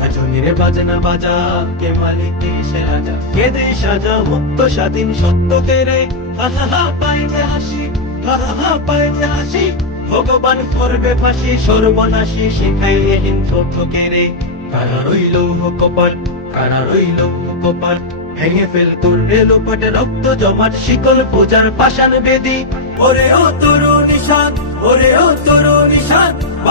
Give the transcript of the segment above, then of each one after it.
গাজনের বাজনা বাজা, কে মালিক, কে রাজা? কেদে সাজা মুক্ত, স্বাধীন, সত্য হাসি হাসি। ভগবান করবে ফাঁসি, সর্বনাশী হিংস্র কেরে রইল কপাল কারা রইল কপাল ভেঙে ফেল তোর রেলুপাটে রক্ত জমাট, শিকল পূজার পাষাণ বেদি। ওরে ও তোর নিশান ওরে ও তোর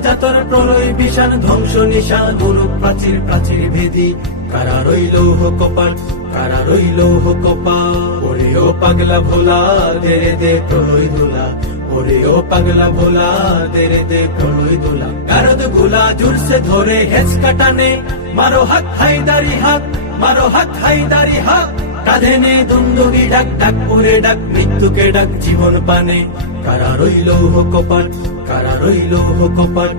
নিশান বাজা তোর প্রলয় বিশান ধ্বংস নিশান গুরু প্রাচীর প্রাচীর ভেদি। কারা রইল কপাল, কারা রইল কপাল? ওরে ও পাগলা ভোলা, দেরে দে প্রলয় ধুলা। ওরে ও পাগলা ভোলা, দেরে দে প্রলয় ধুলা। গারদ জুরসে ধরে হেচ কাটানে। মারো হাত হাইদারি হাত, মারো হাত হাইদারি হাত। কাঁধে নে দুন্দুবি ডাক ডাক করে ডাক, মৃত্যুকে ডাক, জীবন পানে। কারা রইল কপাল কারা রইল কপাল